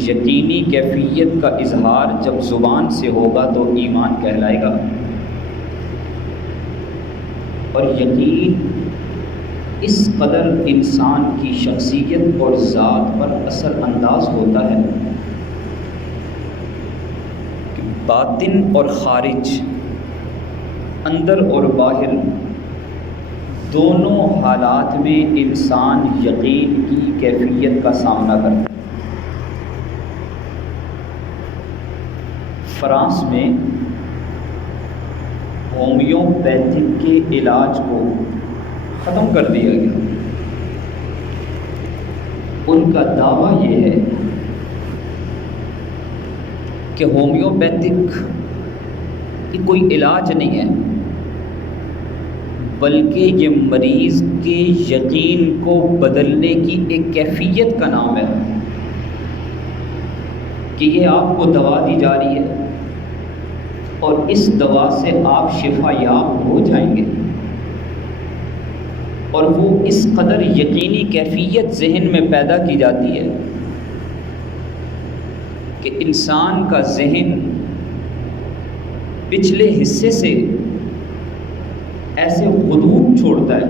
یقینی کیفیت کا اظہار جب زبان سے ہوگا تو ایمان کہلائے گا، اور یقین اس قدر انسان کی شخصیت اور ذات پر اثر انداز ہوتا ہے کہ باطن اور خارج، اندر اور باہر، دونوں حالات میں انسان یقین کی کیفیت کا سامنا کرتا ہے۔ فرانس میں ہومیوپیتھک کے علاج کو ختم کر دیا گیا۔ ان کا دعویٰ یہ ہے کہ ہومیوپیتھک یہ کوئی علاج نہیں ہے، بلکہ یہ مریض کے یقین کو بدلنے کی ایک کیفیت کا نام ہے کہ یہ آپ کو دوا دی جا رہی ہے اور اس دوا سے آپ شفا یاب ہو جائیں گے، اور وہ اس قدر یقینی کیفیت ذہن میں پیدا کی جاتی ہے کہ انسان کا ذہن پچھلے حصے سے ایسے خطوط چھوڑتا ہے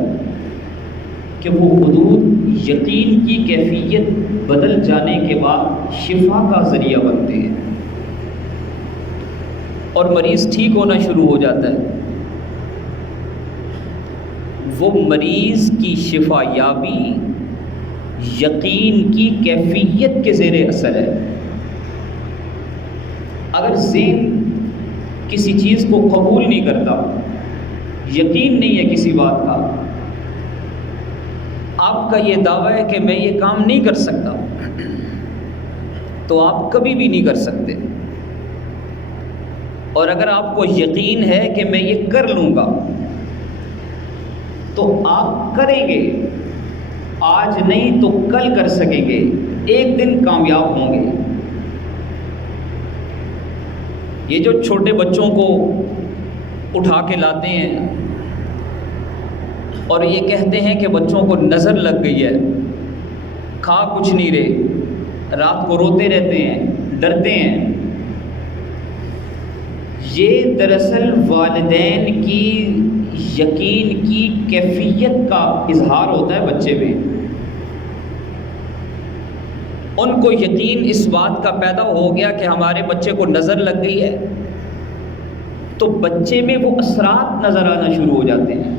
کہ وہ خطوط یقین کی کیفیت بدل جانے کے بعد شفا کا ذریعہ بنتے ہیں اور مریض ٹھیک ہونا شروع ہو جاتا ہے۔ وہ مریض کی شفا یابی یقین کی کیفیت کے زیر اثر ہے۔ اگر ذہن کسی چیز کو قبول نہیں کرتا، یقین نہیں ہے کسی بات کا، آپ کا یہ دعویٰ ہے کہ میں یہ کام نہیں کر سکتا، تو آپ کبھی بھی نہیں کر سکتے۔ اور اگر آپ کو یقین ہے کہ میں یہ کر لوں گا تو آپ کریں گے، آج نہیں تو کل کر سکیں گے، ایک دن کامیاب ہوں گے۔ یہ جو چھوٹے بچوں کو اٹھا کے لاتے ہیں اور یہ کہتے ہیں کہ بچوں کو نظر لگ گئی ہے، کھا کچھ نہیں رہے، رات کو روتے رہتے ہیں، ڈرتے ہیں، یہ دراصل والدین کی یقین کی کیفیت کا اظہار ہوتا ہے بچے میں۔ ان کو یقین اس بات کا پیدا ہو گیا کہ ہمارے بچے کو نظر لگ گئی ہے، تو بچے میں وہ اثرات نظر آنا شروع ہو جاتے ہیں۔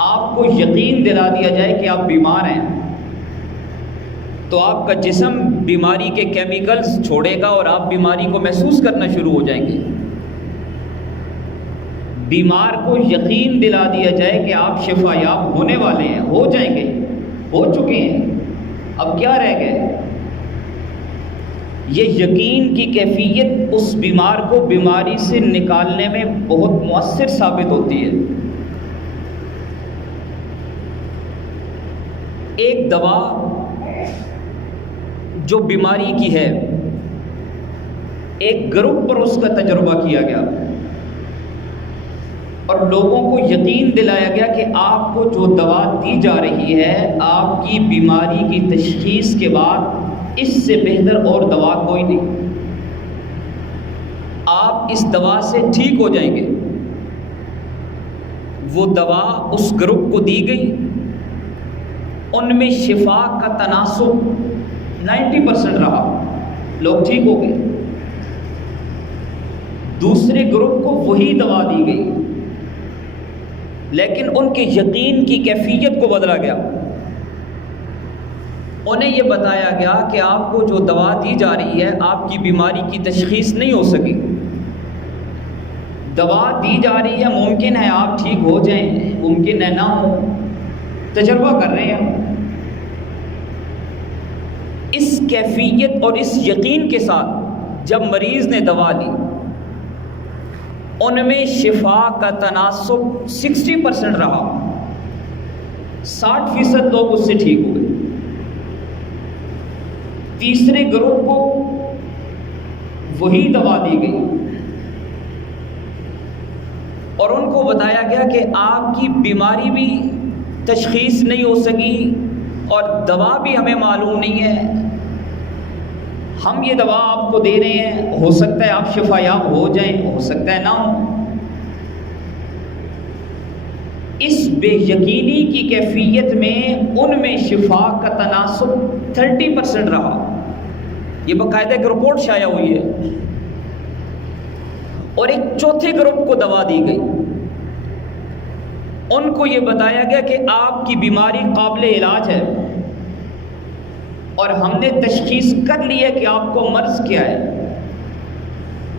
آپ کو یقین دلا دیا جائے کہ آپ بیمار ہیں تو آپ کا جسم بیماری کے کیمیکلز چھوڑے گا اور آپ بیماری کو محسوس کرنا شروع ہو جائیں گے۔ بیمار کو یقین دلا دیا جائے کہ آپ شفا یاب ہونے والے ہیں، ہو جائیں گے، ہو چکے ہیں، اب کیا رہ گئے۔ یہ یقین کی کیفیت اس بیمار کو بیماری سے نکالنے میں بہت مؤثر ثابت ہوتی ہے۔ ایک دوا جو بیماری کی ہے، ایک گروپ پر اس کا تجربہ کیا گیا اور لوگوں کو یقین دلایا گیا کہ آپ کو جو دوا دی جا رہی ہے، آپ کی بیماری کی تشخیص کے بعد اس سے بہتر اور دوا کوئی نہیں، آپ اس دوا سے ٹھیک ہو جائیں گے۔ وہ دوا اس گروپ کو دی گئی، ان میں شفا کا تناسب 90% رہا، لوگ ٹھیک ہو گئے۔ دوسرے گروپ کو وہی دوا دی گئی، لیکن ان کے یقین کی کیفیت کو بدلا گیا۔ انہیں یہ بتایا گیا کہ آپ کو جو دوا دی جا رہی ہے، آپ کی بیماری کی تشخیص نہیں ہو سکی، دوا دی جا رہی ہے، ممکن ہے آپ ٹھیک ہو جائیں، ممکن ہے نہ ہو، تجربہ کر رہے ہیں۔ اس کیفیت اور اس یقین کے ساتھ جب مریض نے دوا لی، ان میں شفا کا تناسب 60% رہا، 60% لوگ اس سے ٹھیک ہوئے۔ تیسرے گروپ کو وہی دوا دی گئی اور ان کو بتایا گیا کہ آپ کی بیماری بھی تشخیص نہیں ہو سکی اور دوا بھی ہمیں معلوم نہیں ہے، ہم یہ دوا آپ کو دے رہے ہیں، ہو سکتا ہے آپ شفا یاب ہو جائیں، ہو سکتا ہے نہ ہو۔ اس بے یقینی کی کیفیت میں ان میں شفا کا تناسب 30% رہا۔ یہ باقاعدہ ایک رپورٹ شائع ہوئی ہے۔ اور ایک چوتھے گروپ کو دوا دی گئی، ان کو یہ بتایا گیا کہ آپ کی بیماری قابل علاج ہے، اور ہم نے تشخیص کر لی ہے کہ آپ کو مرض کیا ہے،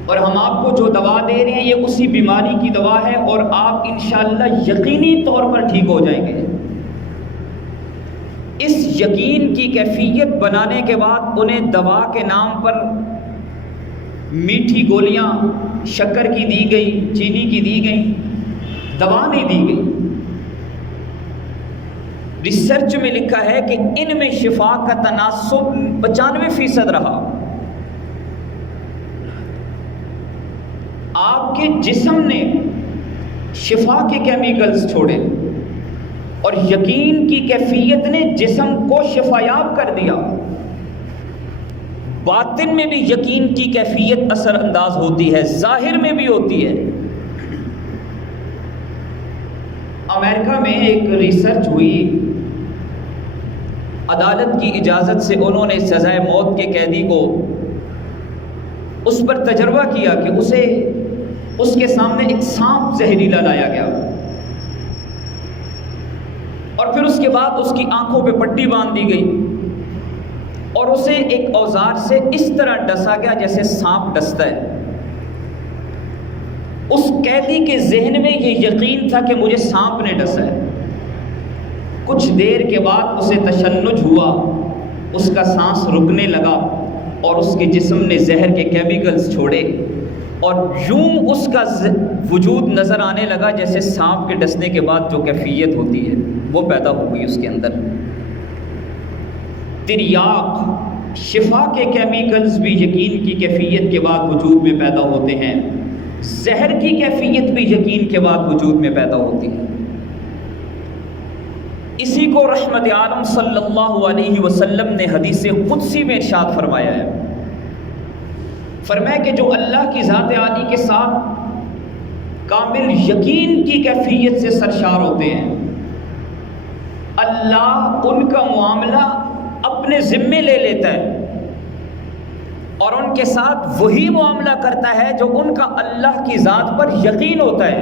اور ہم آپ کو جو دوا دے رہے ہیں یہ اسی بیماری کی دوا ہے، اور آپ انشاءاللہ یقینی طور پر ٹھیک ہو جائیں گے۔ اس یقین کی کیفیت بنانے کے بعد انہیں دوا کے نام پر میٹھی گولیاں شکر کی دی گئی، چینی کی دی گئی، دوا نہیں دی گئی۔ ریسرچ میں لکھا ہے کہ ان میں شفا کا تناسب 95% رہا۔ آپ کے جسم نے شفا کے کیمیکلز چھوڑے، اور یقین کی کیفیت نے جسم کو شفایاب کر دیا۔ باطن میں بھی یقین کی کیفیت اثر انداز ہوتی ہے، ظاہر میں بھی ہوتی ہے۔ امریکہ میں ایک ریسرچ ہوئی، عدالت کی اجازت سے انہوں نے سزائے موت کے قیدی کو اس پر تجربہ کیا کہ اسے اس کے سامنے ایک سانپ زہریلا لایا گیا، اور پھر اس کے بعد اس کی آنکھوں پہ پٹی باندھ دی گئی، اور اسے ایک اوزار سے اس طرح ڈسا گیا جیسے سانپ ڈستا ہے۔ اس قیدی کے ذہن میں یہ یقین تھا کہ مجھے سانپ نے ڈسا ہے۔ کچھ دیر کے بعد اسے تشنج ہوا، اس کا سانس رکنے لگا، اور اس کے جسم نے زہر کے کیمیکلز چھوڑے، اور یوں اس کا وجود نظر آنے لگا جیسے سانپ کے ڈسنے کے بعد جو کیفیت ہوتی ہے وہ پیدا ہو گئی اس کے اندر۔ تریاق، شفا کے کیمیکلز بھی یقین کی کیفیت کے بعد وجود میں پیدا ہوتے ہیں، زہر کی کیفیت بھی یقین کے بعد وجود میں پیدا ہوتی ہے۔ اسی کو رحمت عالم صلی اللہ علیہ وسلم نے حدیث قدسی میں ارشاد فرمایا ہے۔ فرمایا کہ جو اللہ کی ذات عالی کے ساتھ کامل یقین کی کیفیت سے سرشار ہوتے ہیں، اللہ ان کا معاملہ اپنے ذمے لے لیتا ہے، اور ان کے ساتھ وہی معاملہ کرتا ہے جو ان کا اللہ کی ذات پر یقین ہوتا ہے۔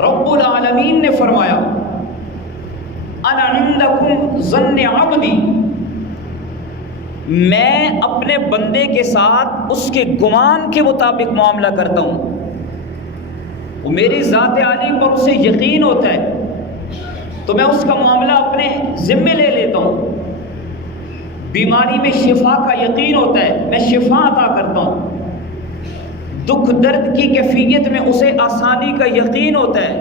رب العالمین نے فرمایا انا عندکم ظن عبدی، میں اپنے بندے کے ساتھ اس کے گمان کے مطابق معاملہ کرتا ہوں۔ وہ میری ذات عالی پر اسے یقین ہوتا ہے تو میں اس کا معاملہ اپنے ذمے لے لیتا ہوں۔ بیماری میں شفا کا یقین ہوتا ہے، میں شفا عطا کرتا ہوں۔ دکھ درد کی کیفیت میں اسے آسانی کا یقین ہوتا ہے،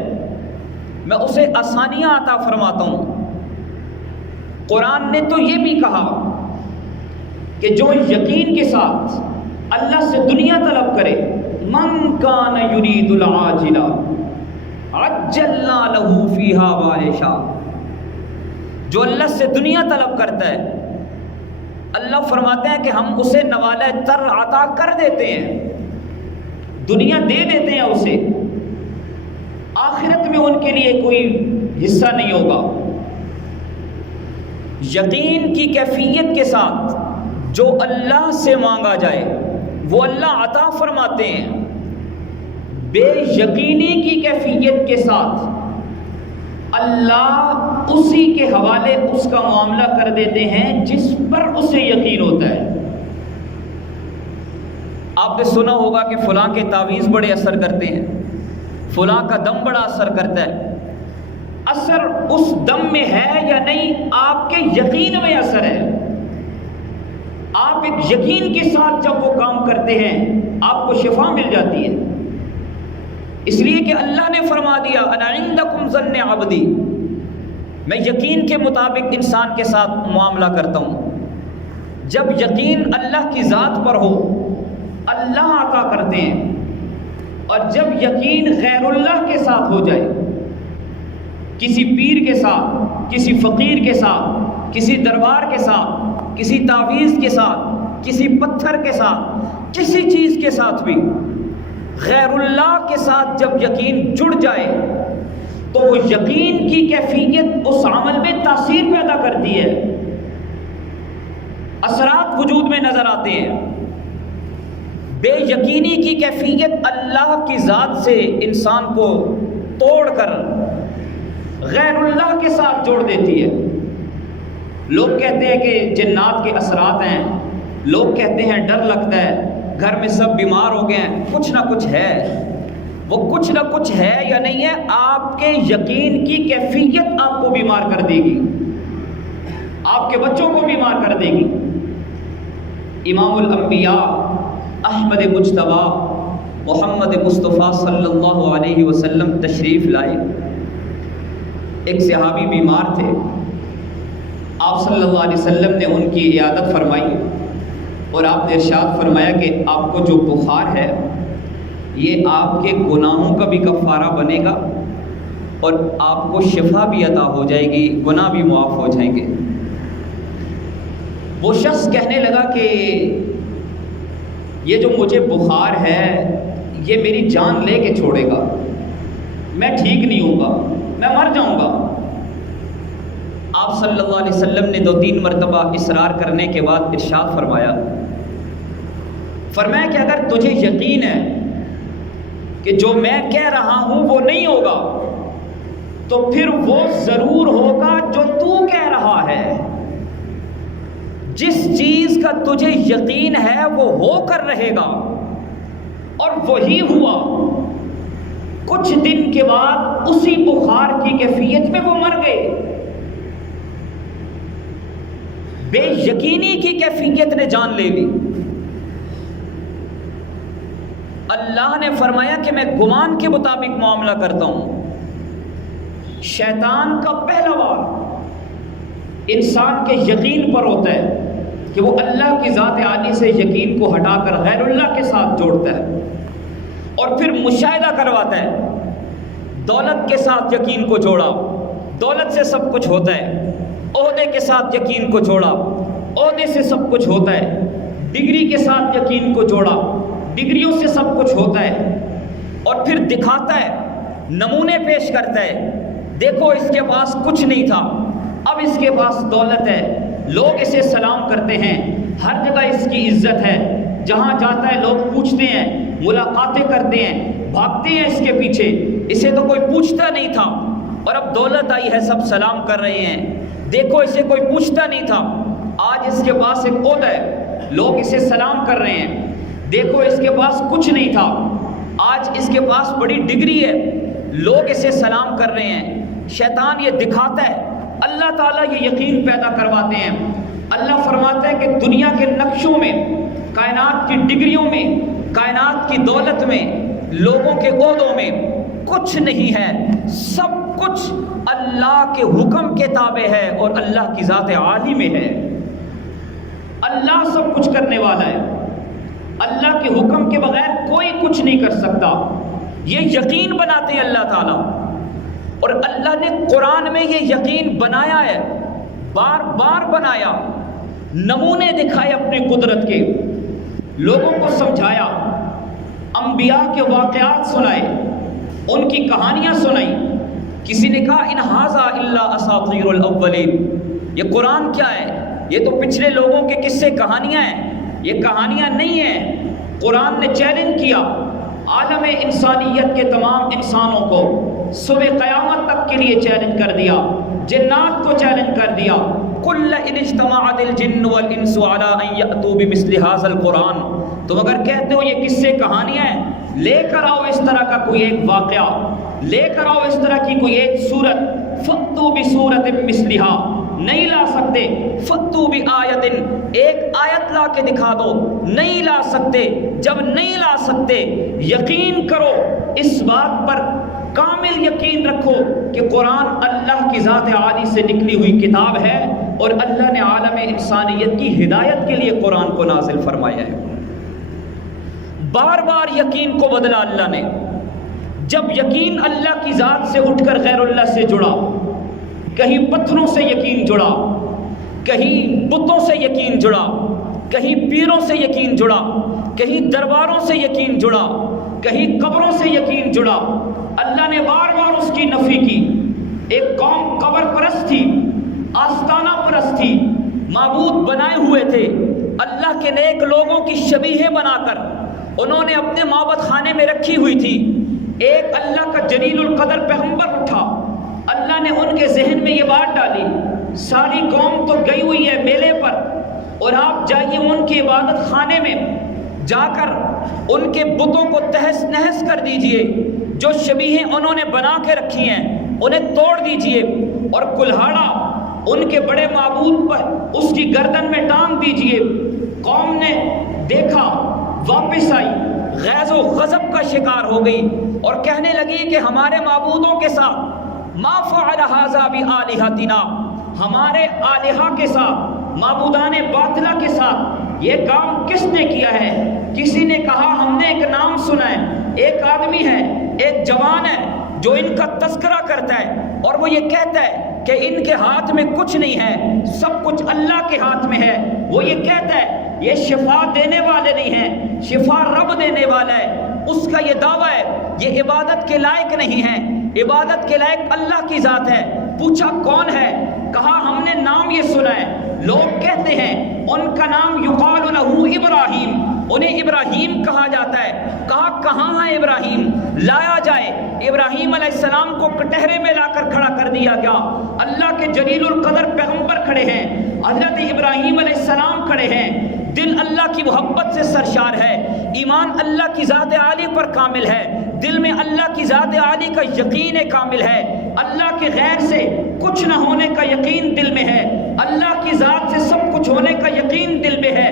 میں اسے آسانیاں عطا فرماتا ہوں۔ قرآن نے تو یہ بھی کہا کہ جو یقین کے ساتھ اللہ سے دنیا طلب کرے، من کان یرید العاجلہ عجلنا لہ فیہا ما یشاء، جو اللہ سے دنیا طلب کرتا ہے اللہ فرماتے ہیں کہ ہم اسے نوالہ تر عطا کر دیتے ہیں، دنیا دے دیتے ہیں اسے، آخرت میں ان کے لیے کوئی حصہ نہیں ہوگا۔ یقین کی کیفیت کے ساتھ جو اللہ سے مانگا جائے وہ اللہ عطا فرماتے ہیں، بے یقینی کی کیفیت کے ساتھ اللہ اسی کے حوالے اس کا معاملہ کر دیتے ہیں جس پر اسے یقین ہوتا ہے۔ آپ نے سنا ہوگا کہ فلاں کے تعویذ بڑے اثر کرتے ہیں، فلاں کا دم بڑا اثر کرتا ہے۔ اثر اس دم میں ہے یا نہیں، آپ کے یقین میں اثر ہے۔ آپ ایک یقین کے ساتھ جب وہ کام کرتے ہیں آپ کو شفا مل جاتی ہے، اس لیے کہ اللہ نے فرما دیا انا عندکم ظن عبدی، میں یقین کے مطابق انسان کے ساتھ معاملہ کرتا ہوں۔ جب یقین اللہ کی ذات پر ہو اللہ عطا کرتے ہیں، اور جب یقین غیر اللہ کے ساتھ ہو جائے، کسی پیر کے ساتھ، کسی فقیر کے ساتھ، کسی دربار کے ساتھ، کسی تعویذ کے ساتھ، کسی پتھر کے ساتھ، کسی چیز کے ساتھ بھی غیر اللہ کے ساتھ جب یقین جڑ جائے تو وہ یقین کی کیفیت اس عمل میں تاثیر پیدا کرتی ہے، اثرات وجود میں نظر آتے ہیں۔ بے یقینی کی کیفیت اللہ کی ذات سے انسان کو توڑ کر غیر اللہ کے ساتھ جوڑ دیتی ہے۔ لوگ کہتے ہیں کہ جنات کے اثرات ہیں، لوگ کہتے ہیں ڈر لگتا ہے، گھر میں سب بیمار ہو گئے ہیں، کچھ نہ کچھ ہے۔ وہ کچھ نہ کچھ ہے یا نہیں ہے، آپ کے یقین کی کیفیت آپ کو بیمار کر دے گی، آپ کے بچوں کو بیمار کر دے گی۔ امام الانبیاء احمد مجتبی محمد مصطفیٰ صلی اللہ علیہ وسلم تشریف لائے۔ ایک صحابی بیمار تھے، آپ صلی اللہ علیہ وسلم نے ان کی عیادت فرمائی اور آپ نے ارشاد فرمایا کہ آپ کو جو بخار ہے یہ آپ کے گناہوں کا بھی کفارہ بنے گا اور آپ کو شفا بھی عطا ہو جائے گی، گناہ بھی معاف ہو جائیں گے۔ وہ شخص کہنے لگا کہ یہ جو مجھے بخار ہے یہ میری جان لے کے چھوڑے گا، میں ٹھیک نہیں ہوں گا، میں مر جاؤں گا۔ آپ صلی اللہ علیہ وسلم نے 2-3 مرتبہ اصرار کرنے کے بعد ارشاد فرمایا کہ اگر تجھے یقین ہے کہ جو میں کہہ رہا ہوں وہ نہیں ہوگا تو پھر وہ ضرور ہوگا جو تو کہہ رہا ہے۔ جس چیز کا تجھے یقین ہے وہ ہو کر رہے گا، اور وہی ہوا۔ کچھ دن کے بعد اسی بخار کی کیفیت میں وہ مر گئے۔ بے یقینی کی کیفیت نے جان لے لی۔ اللہ نے فرمایا کہ میں گمان کے مطابق معاملہ کرتا ہوں۔ شیطان کا پہلا وار انسان کے یقین پر ہوتا ہے کہ وہ اللہ کی ذات عالی سے یقین کو ہٹا کر غیر اللہ کے ساتھ جوڑتا ہے اور پھر مشاہدہ کرواتا ہے۔ دولت کے ساتھ یقین کو جوڑا، دولت سے سب کچھ ہوتا ہے۔ عہدے کے ساتھ یقین کو جوڑا، عہدے سے سب کچھ ہوتا ہے۔ ڈگری کے ساتھ یقین کو جوڑا، ڈگریوں سے سب کچھ ہوتا ہے۔ اور پھر دکھاتا ہے، نمونے پیش کرتا ہے، دیکھو اس کے پاس کچھ نہیں تھا، اب اس کے پاس دولت ہے، لوگ اسے سلام کرتے ہیں، ہر جگہ اس کی عزت ہے، جہاں جاتا ہے لوگ پوچھتے ہیں، ملاقاتیں کرتے ہیں، بھاگتے ہیں اس کے پیچھے، اسے تو کوئی پوچھتا نہیں تھا اور اب دولت آئی ہے سب سلام کر رہے ہیں۔ دیکھو اسے کوئی پوچھتا نہیں تھا، آج اس کے پاس ایک عہدہ ہے، لوگ اسے سلام کر رہے ہیں۔ دیکھو اس کے پاس کچھ نہیں تھا، آج اس کے پاس بڑی ڈگری ہے، لوگ اسے سلام کر رہے ہیں۔ شیطان یہ دکھاتا ہے، اللہ تعالیٰ یہ یقین پیدا کرواتے ہیں۔ اللہ فرماتا ہے کہ دنیا کے نقشوں میں، کائنات کی ڈگریوں میں، کائنات کی دولت میں، لوگوں کے عہدوں میں کچھ نہیں ہے، سب کچھ اللہ کے حکم کے تابع ہے اور اللہ کی ذات عالی میں ہے۔ اللہ سب کچھ کرنے والا ہے، اللہ کے حکم کے بغیر کوئی کچھ نہیں کر سکتا۔ یہ یقین بناتے ہیں اللہ تعالیٰ، اور اللہ نے قرآن میں یہ یقین بنایا ہے، بار بار بنایا، نمونے دکھائے اپنی قدرت کے، لوگوں کو سمجھایا، انبیاء کے واقعات سنائے، ان کی کہانیاں سنائی۔ کسی نے کہا ان ھذا الا اساطیر الاولین، یہ قرآن کیا ہے؟ یہ تو پچھلے لوگوں کے قصے کہانیاں ہیں، یہ کہانیاں نہیں ہیں۔ قرآن نے چیلنج کیا عالم انسانیت کے تمام انسانوں کو، صبح قیامت تک کے لیے چیلنج کر دیا، جنات کو چیلنج کر دیا، قل ان اجتمعت الجن والانس علی ان یأتوا بمثل ھذا القرآن، تم اگر کہتے ہو یہ قصے کہانیاں ہیں، لے کر آؤ اس طرح کا کوئی ایک واقعہ، لے کر آؤ اس طرح کی کوئی ایک صورت، فَأْتُوا بِصُورَةٍ مِثْلِهَا، نہیں لا سکتے، فَأْتُوا بِآیَةٍ، ایک آیت لا کے دکھا دو، نہیں لا سکتے۔ جب نہیں لا سکتے، یقین کرو اس بات پر، کامل یقین رکھو کہ قرآن اللہ کی ذات عالی سے نکلی ہوئی کتاب ہے اور اللہ نے عالم انسانیت کی ہدایت کے لیے قرآن کو نازل فرمایا ہے۔ بار بار یقین کو بدلا اللہ نے۔ جب یقین اللہ کی ذات سے اٹھ کر غیر اللہ سے جڑا، کہیں پتھروں سے یقین جڑا، کہیں بتوں سے یقین جڑا، کہیں پیروں سے یقین جڑا، کہیں درباروں سے یقین جڑا، کہیں قبروں سے یقین جڑا۔ اللہ نے بار بار اس کی نفی کی۔ ایک قوم قبر پرست تھی، آستانہ پرست تھی، معبود بنائے ہوئے تھے، اللہ کے نیک لوگوں کی شبیہیں بنا کر انہوں نے اپنے معبد خانے میں رکھی ہوئی تھی۔ ایک اللہ کا جلیل القدر پیغمبر اٹھا، اللہ نے ان کے ذہن میں یہ بات ڈالی، ساری قوم تو گئی ہوئی ہے میلے پر، اور آپ جائیے ان کے عبادت خانے میں جا کر ان کے بتوں کو تہس نہس کر دیجئے، جو شبیہیں انہوں نے بنا کے رکھی ہیں انہیں توڑ دیجئے، اور کلہاڑا ان کے بڑے معبود پر اس کی گردن میں ٹانگ دیجئے۔ قوم نے دیکھا، واپس آئی، غیظ و غضب کا شکار ہو گئی اور کہنے لگی کہ ہمارے معبودوں کے ساتھ ما فعل ھذا بآلہتنا، ہمارے آلہہ کے ساتھ، معبودان باطلہ کے ساتھ یہ کام کس نے کیا ہے؟ کسی نے کہا ہم نے ایک نام سنا ہے، ایک آدمی ہے، ایک جوان ہے جو ان کا تذکرہ کرتا ہے اور وہ یہ کہتا ہے کہ ان کے ہاتھ میں کچھ نہیں ہے، سب کچھ اللہ کے ہاتھ میں ہے۔ وہ یہ کہتا ہے یہ شفا دینے والے نہیں ہیں، شفا رب دینے والا ہے۔ اس کا یہ دعویٰ ہے یہ عبادت کے لائق نہیں ہے، عبادت کے لائق اللہ کی ذات ہے۔ پوچھا کون ہے؟ کہا ہم نے نام یہ سنا ہے، لوگ کہتے ہیں ان کا نام یقال لہ ابراہیم، انہیں ابراہیم کہا جاتا ہے۔ کہا کہاں ہے ابراہیم؟ لایا جائے۔ ابراہیم علیہ السلام کو کٹہرے میں لا کر کھڑا کر دیا گیا۔ اللہ کے جلیل القدر پیغمبر کھڑے ہیں، حضرت ابراہیم علیہ السلام کھڑے ہیں، دل اللہ کی محبت سے سرشار ہے، ایمان اللہ کی ذات عالی پر کامل ہے، دل میں اللہ کی ذات عالی کا یقین کامل ہے، اللہ کے غیر سے کچھ نہ ہونے کا یقین دل میں ہے، اللہ کی ذات سے سب کچھ ہونے کا یقین دل میں ہے۔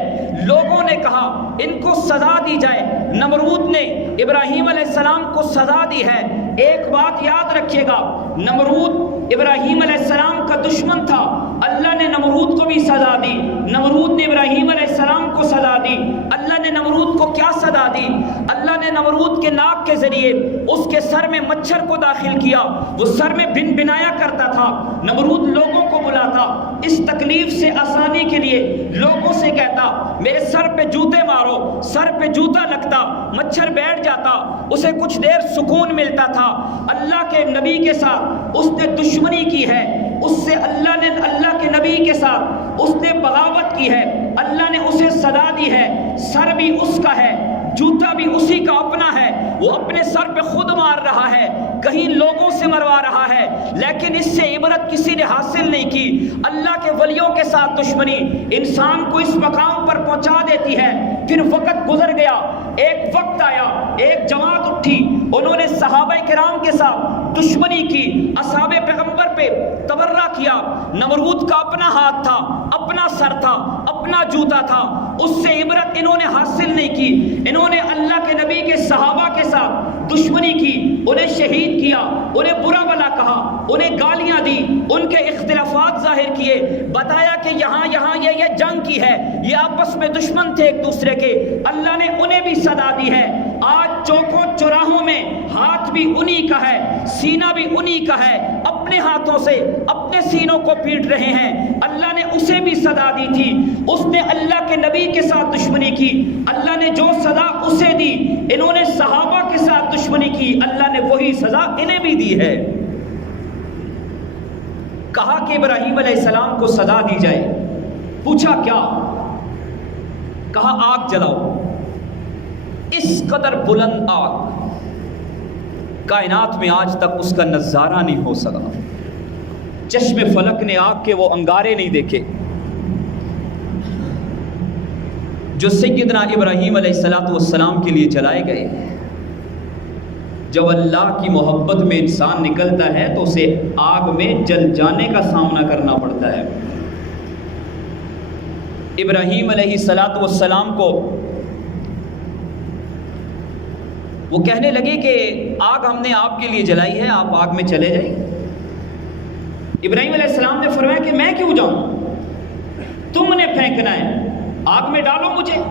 لوگوں نے کہا ان کو سزا دی جائے، نمرود نے ابراہیم علیہ السلام کو سزا دی ہے۔ ایک بات یاد رکھیے گا، نمرود ابراہیم علیہ السلام کا دشمن تھا، اللہ نے نمرود کو بھی سزا دی، نمرود نے ابراہیم علیہ السلام کو سزا دی۔ اللہ نے نمرود کو کیا سزا دی؟ اللہ نے نمرود کے ناک کے ذریعے اس کے سر میں مچھر کو داخل کیا، وہ سر میں بن بنایا کرتا تھا۔ نمرود لوگوں کو بلاتا، اس تکلیف سے آسانی کے لیے لوگوں سے کہتا میرے سر پہ جوتے مارو، سر پہ جوتا لگتا، مچھر بیٹھ جاتا، اسے کچھ دیر سکون ملتا تھا۔ اللہ کے نبی کے ساتھ اس نے دشمنی کی ہے، اس سے اللہ کے نبی کے ساتھ اس نے بغاوت کی ہے، اللہ نے اسے سزا دی ہے۔ سر بھی اس کا ہے، جوتا بھی اسی کا اپنا ہے، وہ اپنے سر پہ خود مار رہا ہے، کہیں لوگوں سے مروا رہا ہے، لیکن اس سے عبرت کسی نے حاصل نہیں کی۔ اللہ کے ولیوں کے ساتھ دشمنی انسان کو اس مقام پر پہنچا دیتی ہے۔ پھر وقت گزر گیا، ایک وقت آیا، ایک جماعت اٹھی، انہوں نے صحابہ کرام کے ساتھ دشمنی کی، اصحاب پیغمبر پہ تبرہ کیا۔ نمرود کا اپنا ہاتھ تھا، اپنا سر تھا، اپنا جوتا تھا، اس سے عبرت انہوں نے حاصل نہیں کی۔ انہوں نے اللہ کے نبی کے صحابہ کے ساتھ دشمنی کی، انہیں شہید کیا، انہیں برا بلا کہا، انہیں گالیاں دی، ان کے اختلافات ظاہر کیے، بتایا کہ یہاں یہ جنگ کی ہے، یہ آپس میں دشمن تھے ایک دوسرے کے۔ اللہ نے انہیں بھی سزا دی ہے۔ آج چوکوں چوراہوں میں ہاتھ بھی انہی کا ہے، سینہ بھی انہی کا ہے، اپنے ہاتھوں سے اپنے سینوں کو پیٹ رہے ہیں۔ اللہ نے اسے بھی سزا دی تھی، اس نے اللہ کے نبی کے ساتھ دشمنی کی، اللہ نے جو سزا اسے دی، انہوں نے صحابہ کے ساتھ دشمنی کی، اللہ نے وہی سزا انہیں بھی دی ہے۔ کہا کہ ابراہیم علیہ السلام کو سزا دی جائے، پوچھا کیا؟ کہا آگ جلاؤ۔ اس قدر بلند آگ کائنات میں آج تک اس کا نظارہ نہیں ہو سکا، چشم فلک نے آگ کے وہ انگارے نہیں دیکھے جو سیدنا ابراہیم علیہ السلام کے لیے جلائے گئے۔ جب اللہ کی محبت میں انسان نکلتا ہے تو اسے آگ میں جل جانے کا سامنا کرنا پڑتا ہے۔ ابراہیم علیہ السلام کو وہ کہنے لگے کہ آگ ہم نے آپ کے لیے جلائی ہے، آپ آگ میں چلے جائیں۔ ابراہیم علیہ السلام نے فرمایا کہ میں کیوں جاؤں، تم نے پھینکنا ہے، آگ میں ڈالو مجھے۔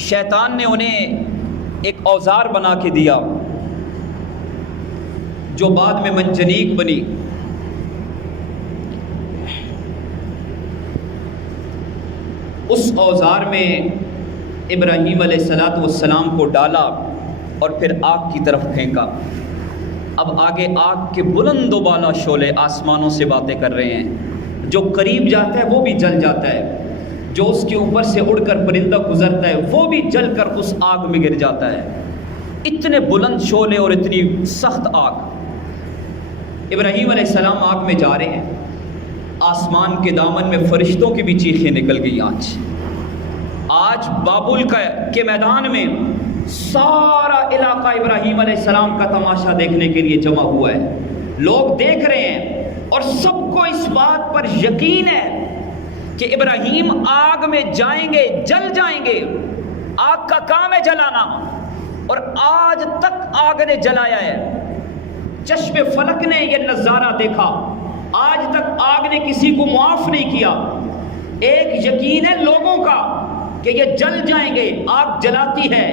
شیطان نے انہیں ایک اوزار بنا کے دیا جو بعد میں منجنیق بنی، اس اوزار میں ابراہیم علیہ السلام کو ڈالا اور پھر آگ کی طرف پھینکا۔ اب آگے آگ کے بلند و بالا شعلے آسمانوں سے باتیں کر رہے ہیں، جو قریب جاتا ہے وہ بھی جل جاتا ہے، جو اس کے اوپر سے اڑ کر پرندہ گزرتا ہے وہ بھی جل کر اس آگ میں گر جاتا ہے۔ اتنے بلند شعلے اور اتنی سخت آگ۔ ابراہیم علیہ السلام آگ میں جا رہے ہیں، آسمان کے دامن میں فرشتوں کی بھی چیخیں نکل گئی۔ آج بابل کے میدان میں سارا علاقہ ابراہیم علیہ السلام کا تماشا دیکھنے کے لیے جمع ہوا ہے، لوگ دیکھ رہے ہیں اور سب کو اس بات پر یقین ہے کہ ابراہیم آگ میں جائیں گے، جل جائیں گے۔ آگ کا کام ہے جلانا، اور آج تک آگ نے جلایا ہے۔ چشم فلک نے یہ نظارہ دیکھا، آج تک آگ نے کسی کو معاف نہیں کیا۔ ایک یقین ہے لوگوں کا کہ یہ جل جائیں گے، آگ جلاتی ہے۔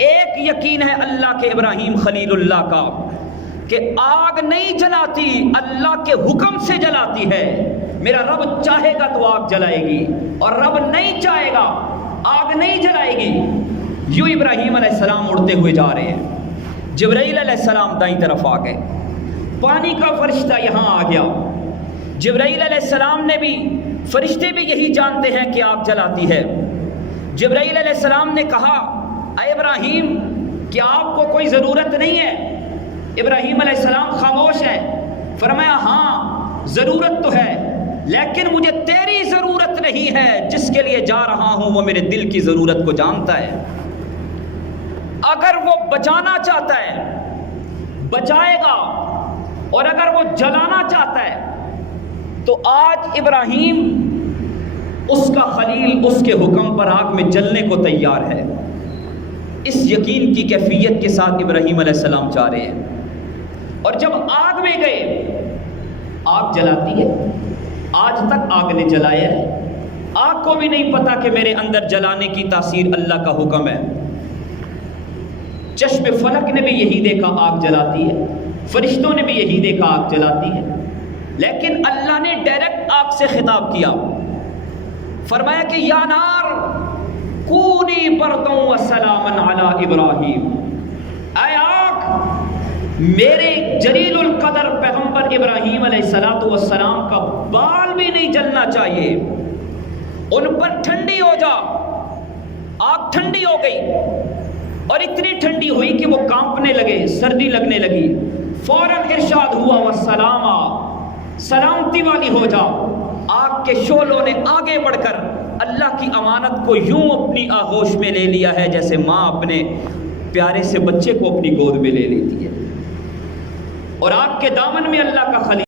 ایک یقین ہے اللہ کے ابراہیم خلیل اللہ کا کہ آگ نہیں جلاتی، اللہ کے حکم سے جلاتی ہے۔ میرا رب چاہے گا تو آگ جلائے گی، اور رب نہیں چاہے گا آگ نہیں جلائے گی۔ یوں ابراہیم علیہ السلام اڑتے ہوئے جا رہے ہیں، جبرائیل علیہ السلام دائیں طرف آ گئے، پانی کا فرشتہ یہاں آ گیا۔ جبرائیل علیہ السلام نے بھی، فرشتے بھی یہی جانتے ہیں کہ آگ جلاتی ہے۔ جبرائیل علیہ السلام نے کہا، اے ابراہیم کیا آپ کو کوئی ضرورت نہیں ہے؟ ابراہیم علیہ السلام خاموش ہے۔ فرمایا ہاں ضرورت تو ہے، لیکن مجھے تیری ضرورت نہیں ہے، جس کے لیے جا رہا ہوں وہ میرے دل کی ضرورت کو جانتا ہے۔ اگر وہ بچانا چاہتا ہے بچائے گا، اور اگر وہ جلانا چاہتا ہے تو آج ابراہیم اس کا خلیل اس کے حکم پر آگ میں جلنے کو تیار ہے۔ اس یقین کی کیفیت کے ساتھ ابراہیم علیہ السلام جا رہے ہیں، اور جب آگ میں گئے، آگ جلاتی ہے، آج تک آگ نے جلایا ہے۔ آگ کو بھی نہیں پتا کہ میرے اندر جلانے کی تاثیر اللہ کا حکم ہے۔ چشم فلک نے بھی یہی دیکھا آگ جلاتی ہے، فرشتوں نے بھی یہی دیکھا آگ جلاتی ہے، لیکن اللہ نے ڈائریکٹ آگ سے خطاب کیا، فرمایا کہ یا نار کونی برداً وسلاما علی ابراہیم، اے آگ میرے جلیل القدر پیغمبر ابراہیم علیہ السلام کا بال بھی نہیں جلنا چاہیے، ان پر ٹھنڈی ہو جا۔ آگ ٹھنڈی ہو گئی، اور اتنی ٹھنڈی ہوئی کہ وہ کانپنے لگے، سردی لگنے لگی۔ فوراً ارشاد ہوا وسلاما، سلامتی والی ہو جا۔ آگ کے شعلوں نے آگے بڑھ کر اللہ کی امانت کو یوں اپنی آغوش میں لے لیا ہے جیسے ماں اپنے پیارے سے بچے کو اپنی گود میں لے لیتی ہے، اور آگ کے دامن میں اللہ کا خلیل